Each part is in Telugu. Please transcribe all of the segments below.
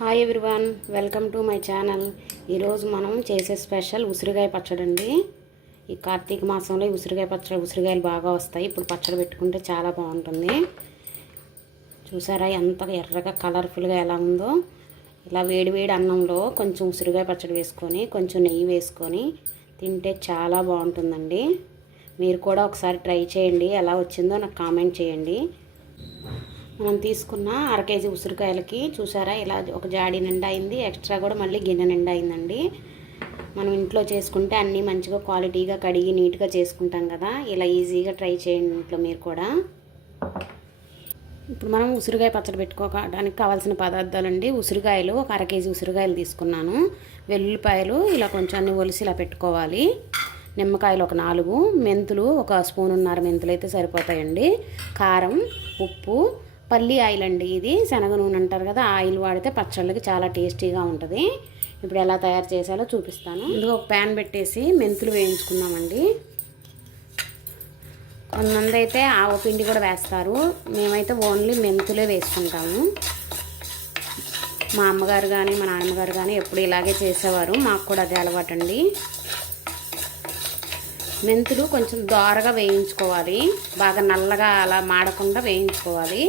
Hi everyone welcome to my channel ఈరోజు మనం చేసే స్పెషల్ ఉసిరికాయ పచ్చడి అండి. ఈ కార్తీక మాసంలో ఈ ఉసిరికాయ పచ్చడి ఉసిరికాయలు బాగా వస్తాయి. ఇప్పుడు పచ్చడి పెట్టుకుంటే చాలా బాగుంటుంది. చూసారా ఎంత ఎర్రగా కలర్ఫుల్గా ఎలా ఉందో? ఇలా వేడి వేడి అన్నంలో కొంచెం ఉసిరికాయ పచ్చడి వేసుకొని కొంచెం నెయ్యి వేసుకొని తింటే చాలా బాగుంటుందండి. మీరు కూడా ఒకసారి ట్రై చేయండి. ఎలా వచ్చిందో నాకు కామెంట్ చేయండి. మనం తీసుకున్న అర కేజీ ఉసిరికాయలకి చూసారా ఇలా ఒక జాడి నిండా అయింది. ఎక్స్ట్రా కూడా మళ్ళీ గిన్నె నిండా అయిందండి. మనం ఇంట్లో చేసుకుంటే అన్నీ మంచిగా క్వాలిటీగా కడిగి నీట్గా చేసుకుంటాం కదా. ఇలా ఈజీగా ట్రై చేయండి ఇంట్లో మీరు కూడా. ఇప్పుడు మనం ఉసిరికాయ పచ్చడి పెట్టుకోవడానికి కావాల్సిన పదార్థాలు అండి ఉసిరికాయలు ఒక అర కేజీ ఉసిరికాయలు తీసుకున్నాను. వెల్లుల్లిపాయలు ఇలా కొంచెం అన్ని ఒలిసి ఇలా పెట్టుకోవాలి. నిమ్మకాయలు ఒక నాలుగు మెంతులు ఒక స్పూన్ ఉన్నారు మెంతులు అయితే సరిపోతాయండి. కారం ఉప్పు పల్లి ఆయిల్ అండి ఇది. శనగ నూనె అంటారు కదా ఆయిల్ వాడితే పచ్చళ్ళకి చాలా టేస్టీగా ఉంటుంది. ఇప్పుడు ఎలా తయారు చేసాలో చూపిస్తాను. ముందుగా ఒక ప్యాన్ పెట్టేసి మెంతులు వేయించుకున్నామండి. కొంతమంది అయితే ఆవ పిండి కూడా వేస్తారు. మేమైతే ఓన్లీ మెంతులే వేసుకుంటాము. మా అమ్మగారు కానీ మా నాన్నగారు కానీ ఎప్పుడు ఇలాగే చేసేవారు. మాకు కూడా అదే అలవాటు అండి మెంతులు కొంచెం దోరగా వేయించుకోవాలి. బాగా నల్లగా అలా మాడకుండా వేయించుకోవాలి.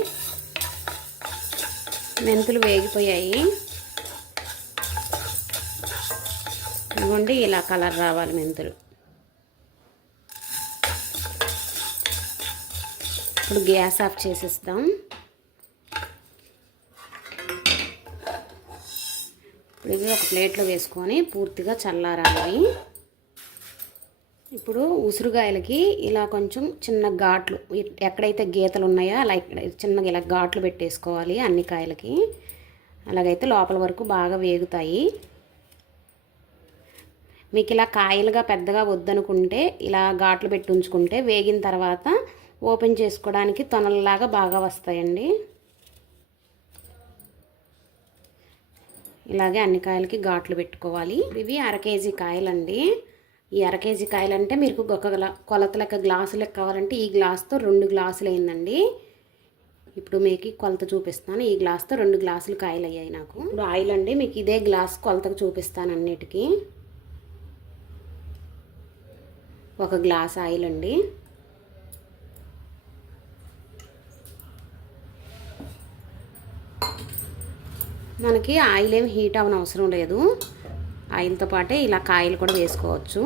మెంతులు వేగిపోయాయి. ఇవ్వండి ఇలా కలర్ రావాలి మెంతులు. ఇప్పుడు గ్యాస్ ఆఫ్ చేసేస్తాం. ఇప్పుడు ఇవి ఒక ప్లేట్లో వేసుకొని పూర్తిగా చల్లారాలి. ఇప్పుడు ఉసిరికాయలకి ఇలా కొంచెం చిన్న ఘాట్లు ఎక్కడైతే గీతలు ఉన్నాయో అలా ఇక్కడ చిన్నగా ఇలా ఘాట్లు పెట్టేసుకోవాలి అన్ని కాయలకి. అలాగైతే లోపల వరకు బాగా వేగుతాయి. మీకు ఇలా కాయలుగా పెద్దగా వద్దనుకుంటే ఇలా ఘాట్లు పెట్టి ఉంచుకుంటే వేగిన తర్వాత ఓపెన్ చేసుకోవడానికి తొనలలాగా బాగా వస్తాయండి. ఇలాగే అన్ని కాయలకి ఘాట్లు పెట్టుకోవాలి. ఇవి అర కేజీ కాయలండి. ఈ అర కేజీ కాయలు అంటే మీకు ఒక గ్లా కొలత లెక్క గ్లాసు లెక్క కావాలంటే ఈ గ్లాస్తో రెండు గ్లాసులు అయిందండి. ఇప్పుడు మీకు కొలత చూపిస్తాను. ఈ గ్లాస్తో రెండు గ్లాసులు కాయలు అయ్యాయి నాకు. ఇప్పుడు ఆయిల్ అండి మీకు ఇదే గ్లాస్ కొలతకు చూపిస్తాను అన్నిటికీ. ఒక గ్లాస్ ఆయిల్ అండి. మనకి ఆయిల్ ఏం హీట్ అవ్వని అవసరం లేదు. ఆయిల్తో పాటే ఇలా కాయలు కూడా వేసుకోవచ్చు.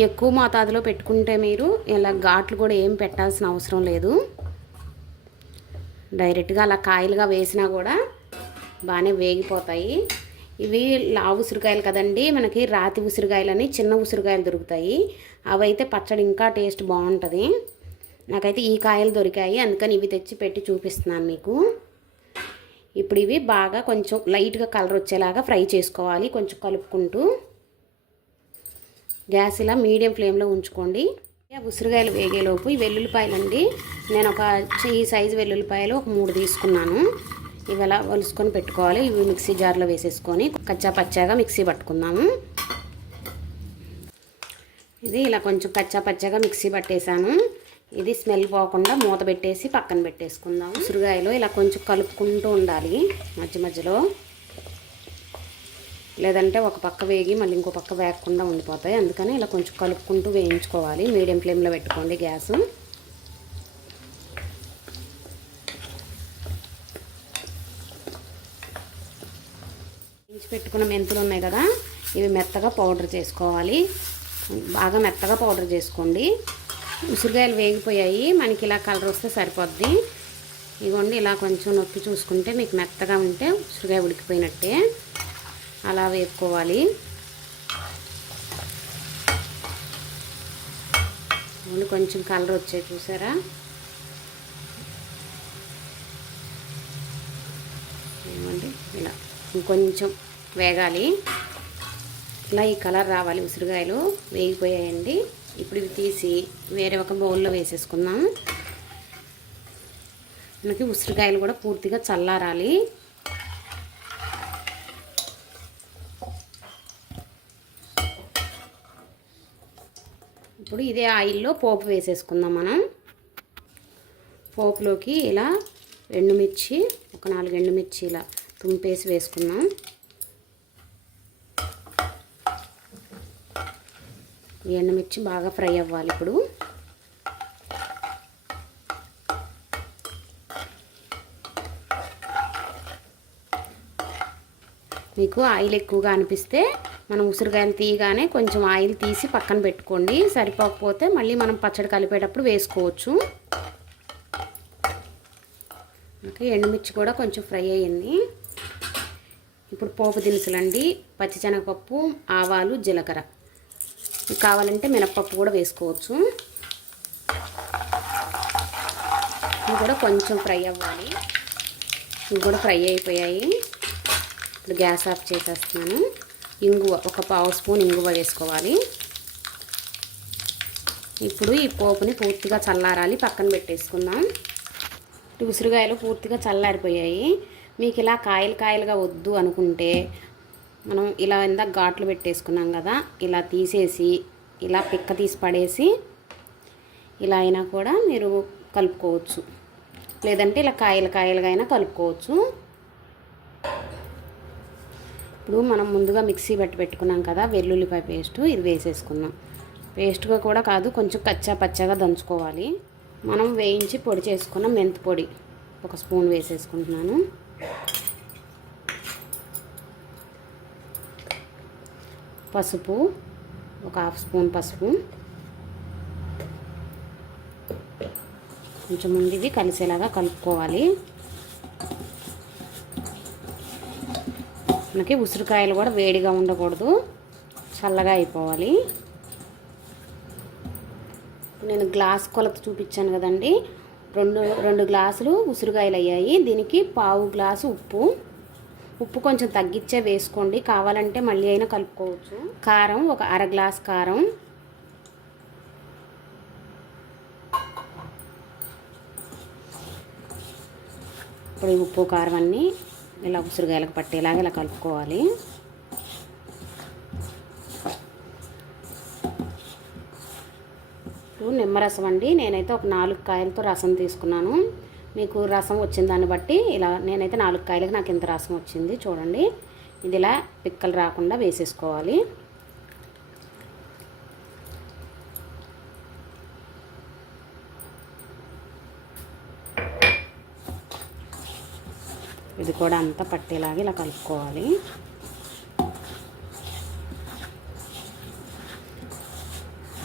ఎక్కువ మోతాదులో పెట్టుకుంటే మీరు ఇలా ఘాట్లు కూడా ఏం పెట్టాల్సిన అవసరం లేదు. డైరెక్ట్గా అలా కాయలుగా వేసినా కూడా బాగానే వేగిపోతాయి. ఇవి లావు ఉసిరికాయలు కదండి మనకి రాతి ఉసిరికాయలని చిన్న ఉసిరికాయలు దొరుకుతాయి. అవైతే పచ్చడి ఇంకా టేస్ట్ బాగుంటుంది. నాకైతే ఈ కాయలు దొరికాయి అందుకని ఇవి తెచ్చి పెట్టి చూపిస్తున్నాను మీకు. ఇప్పుడు ఇవి బాగా కొంచెం లైట్గా కలర్ వచ్చేలాగా ఫ్రై చేసుకోవాలి. కొంచెం కలుపుకుంటూ గ్యాస్ ఇలా మీడియం ఫ్లేమ్లో ఉంచుకోండి. ఉసిరికాయలు వేగేలోపు ఈ వెల్లుల్లిపాయలు అండి నేను ఒక ఈ సైజు వెల్లుల్లిపాయలు ఒక మూడు తీసుకున్నాను. ఇవి ఎలా వలుసుకొని పెట్టుకోవాలి. ఇవి మిక్సీ జార్లో వేసేసుకొని కచ్చా పచ్చాగా మిక్సీ పట్టుకుందాము. ఇది ఇలా కొంచెం కచ్చా పచ్చాగా మిక్సీ పట్టేశాను ఇది స్మెల్ పోకుండా మూత పెట్టేసి పక్కన పెట్టేసుకుందాం. ఉసిరికాయలు ఇలా కొంచెం కలుపుకుంటూ ఉండాలి మధ్య మధ్యలో. లేదంటే ఒక పక్క వేగి మళ్ళీ ఇంకో పక్క వేగకుండా ఉండిపోతాయి. అందుకని ఇలా కొంచెం కలుపుకుంటూ వేయించుకోవాలి. మీడియం ఫ్లేమ్లో పెట్టుకోండి గ్యాస్. వేయించి పెట్టుకున్న మెంతులు ఉన్నాయి కదా ఇవి మెత్తగా పౌడర్ చేసుకోవాలి. బాగా మెత్తగా పౌడర్ చేసుకోండి. ఉసిరికాయలు వేగిపోయాయి. మనకి ఇలా కలర్ వస్తే సరిపోద్ది. ఇదిగోండి ఇలా కొంచెం నొప్పి చూసుకుంటే మీకు మెత్తగా ఉంటే ఉసిరికాయ ఉడికిపోయినట్టే. అలా వేపుకోవాలి. కొంచెం కలర్ వచ్చాయి చూసారా? ఏమండి ఇలా ఇంకొంచెం వేగాలి. ఇలా ఈ కలర్ రావాలి ఉసిరికాయలు వేగిపోయాయండి. ఇప్పుడు ఇవి తీసి వేరే ఒక బౌల్లో వేసేసుకుందాం మనకి ఉసిరికాయలు కూడా పూర్తిగా చల్లారాలి. ఇప్పుడు ఇదే ఆయిల్లో పోపు వేసేసుకుందాం మనం. పోపులోకి ఇలా ఎండుమిర్చి ఒక నాలుగు ఎండుమిర్చి ఇలా తుంపేసి వేసుకుందాం. ఈ ఎండుమిర్చి బాగా ఫ్రై అవ్వాలి ఇప్పుడు. మీకు ఆయిల్ ఎక్కువగా అనిపిస్తే మనం ఉసిరికాయలు తీయగానే కొంచెం ఆయిల్ తీసి పక్కన పెట్టుకోండి. సరిపోకపోతే మళ్ళీ మనం పచ్చడి కలిపేటప్పుడు వేసుకోవచ్చు. ఓకే ఎండుమిర్చి కూడా కొంచెం ఫ్రై అయ్యింది. ఇప్పుడు పోపు దినుసులండి పచ్చిశనగపప్పు ఆవాలు జీలకర్ర. కావాలంటే మినప్పప్పు కూడా వేసుకోవచ్చు. ఇవి కూడా కొంచెం ఫ్రై అవ్వాలి. ఇవి కూడా ఫ్రై అయిపోయాయి. ఇప్పుడు గ్యాస్ ఆఫ్ చేసేస్తున్నాను. ఇంగువ ఒక పావు స్పూన్ ఇంగువ వేసుకోవాలి. ఇప్పుడు ఈ పోపుని పూర్తిగా చల్లారాలి. పక్కన పెట్టేసుకుందాం. ఉసిరికాయలు పూర్తిగా చల్లారిపోయాయి. మీకు ఇలా కాయలు కాయలుగా వద్దు అనుకుంటే మనం ఇలా ఇందాక ఘాట్లు పెట్టేసుకున్నాం కదా ఇలా తీసేసి ఇలా పిక్క తీసి పడేసి ఇలా అయినా కూడా మీరు కలుపుకోవచ్చు. లేదంటే ఇలా కాయలు కాయలుగా అయినా కలుపుకోవచ్చు. ఇప్పుడు మనం ముందుగా మిక్సీ పెట్టి పెట్టుకున్నాం కదా వెల్లుల్లిపాయ పేస్ట్ ఇది వేసేసుకున్నాం పేస్ట్గా కూడా కాదు కొంచెం కచ్చా పచ్చగా దంచుకోవాలి. మనం వేయించి పొడి చేసుకున్న మెంతి పొడి ఒక స్పూన్ వేసేసుకుంటున్నాను. పసుపు ఒక హాఫ్ స్పూన్ పసుపు. కొంచెం ముందు ఇవి కలిసేలాగా కలుపుకోవాలి. మనకి ఉసిరికాయలు కూడా వేడిగా ఉండకూడదు. చల్లగా అయిపోవాలి. నేను గ్లాస్ కొలత చూపించాను కదండి. రెండు రెండు గ్లాసులు ఉసిరికాయలు అయ్యాయి. దీనికి పావు గ్లాసు ఉప్పు. ఉప్పు కొంచెం తగ్గించే వేసుకోండి. కావాలంటే మళ్ళీ అయినా కలుపుకోవచ్చు. కారం ఒక అర గ్లాస్ కారం. ఇప్పుడు ఉప్పు కారం అన్నీ ఇలా ఉసిరికాయలకు పట్టేలాగా ఇలా కలుపుకోవాలి. ఇప్పుడు నిమ్మరసం అండి. నేనైతే ఒక నాలుగు కాయలతో రసం తీసుకున్నాను. మీకు రసం వచ్చిన దాన్ని బట్టి ఇలా నేనైతే నాలుగు కాయలకి నాకు ఇంత రసం వచ్చింది. చూడండి. ఇది ఇలా పిక్కలు రాకుండా వేసేసుకోవాలి. ఇది కూడా అంతా పట్టేలాగా ఇలా కలుపుకోవాలి.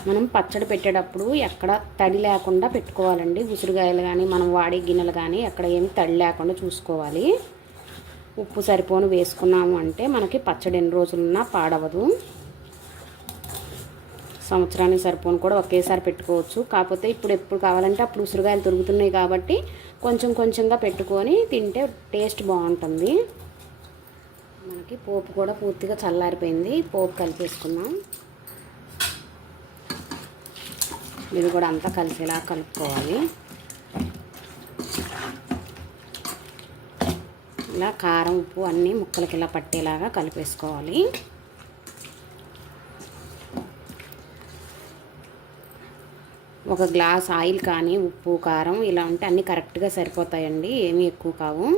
మనం పచ్చడి పెట్టేటప్పుడు ఎక్కడ తడి లేకుండా పెట్టుకోవాలండి. ఉసిరికాయలు కానీ మనం వాడే గిన్నెలు కానీ ఎక్కడ ఏమి తడి లేకుండా చూసుకోవాలి. ఉప్పు సరిపోను వేసుకున్నాము అంటే మనకి పచ్చడి ఎన్ని రోజులున్నా పాడవదు. సంవత్సరానికి సరిపోను కూడా ఒకేసారి పెట్టుకోవచ్చు. కాకపోతే ఇప్పుడు ఎప్పుడు కావాలంటే అప్పుడు ఉసిరికాయలు దొరుకుతున్నాయి కాబట్టి కొంచెం కొంచెంగా పెట్టుకొని తింటే టేస్ట్ బాగుంటుంది. మనకి పోపు కూడా పూర్తిగా చల్లారిపోయింది. పోపు కలిపేసుకున్నాం ఇది కూడా అంతా కలిసేలా కలుపుకోవాలి. ఇలా కారం ఉప్పు అన్నీ ముక్కలకి ఇలా పట్టేలాగా కలిపేసుకోవాలి. ఒక గ్లాస్ ఆయిల్ కానీ ఉప్పు కారం ఇలా ఉంటే అన్నీ కరెక్ట్గా సరిపోతాయండి. ఏమీ ఎక్కువ కావు.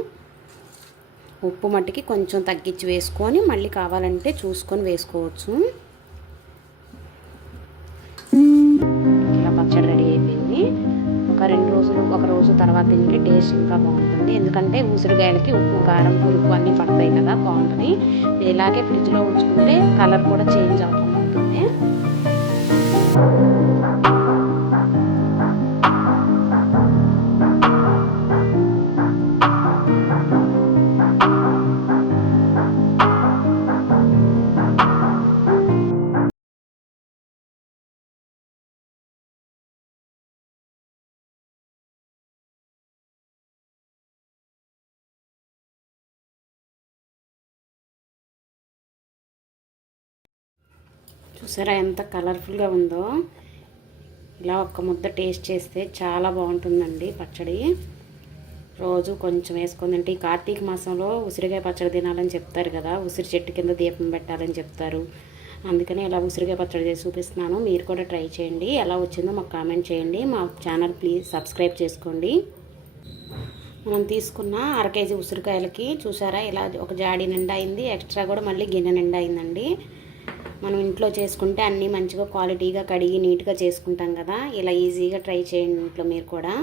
ఉప్పు మట్టికి కొంచెం తగ్గించి వేసుకొని మళ్ళీ కావాలంటే చూసుకొని వేసుకోవచ్చు. ఒక రోజులు ఒక రోజు తర్వాత తింటే టేస్ట్ ఇంకా బాగుంటుంది. ఎందుకంటే ఉసిరికాయలకి ఉప్పు కారం పులుపు అన్నీ పడతాయి కదా బాగుంటుంది. ఇలాగే ఫ్రిడ్జ్లో ఉంచుకుంటే కలర్ కూడా చేంజ్ అవుతుంది ఉంటుంది. చూసారా ఎంత కలర్ఫుల్గా ఉందో? ఇలా ఒక్క ముద్ద టేస్ట్ చేస్తే చాలా బాగుంటుందండి పచ్చడి. రోజు కొంచెం వేసుకొని తింటే ఈ కార్తీక మాసంలో ఉసిరికాయ పచ్చడి తినాలని చెప్తారు కదా ఉసిరి చెట్టు కింద దీపం పెట్టాలని చెప్తారు. అందుకని ఇలా ఉసిరికాయ పచ్చడి చేసి చూపిస్తున్నాను. మీరు కూడా ట్రై చేయండి. ఎలా వచ్చిందో మాకు కామెంట్ చేయండి. మా ఛానల్ ప్లీజ్ సబ్స్క్రైబ్ చేసుకోండి. మనం తీసుకున్న అర కేజీ ఉసిరికాయలకి చూసారా ఇలా ఒక జాడి నిండా అయింది. ఎక్స్ట్రా కూడా మళ్ళీ గిన్నె నిండా అయిందండి. మనం ఇంట్లో చేసుకుంటే అన్నీ మంచిగా క్వాలిటీగా కడిగి నీట్గా చేసుకుంటాం కదా. ఇలా ఈజీగా ట్రై చేయండి ఇంట్లో మీరు కూడా.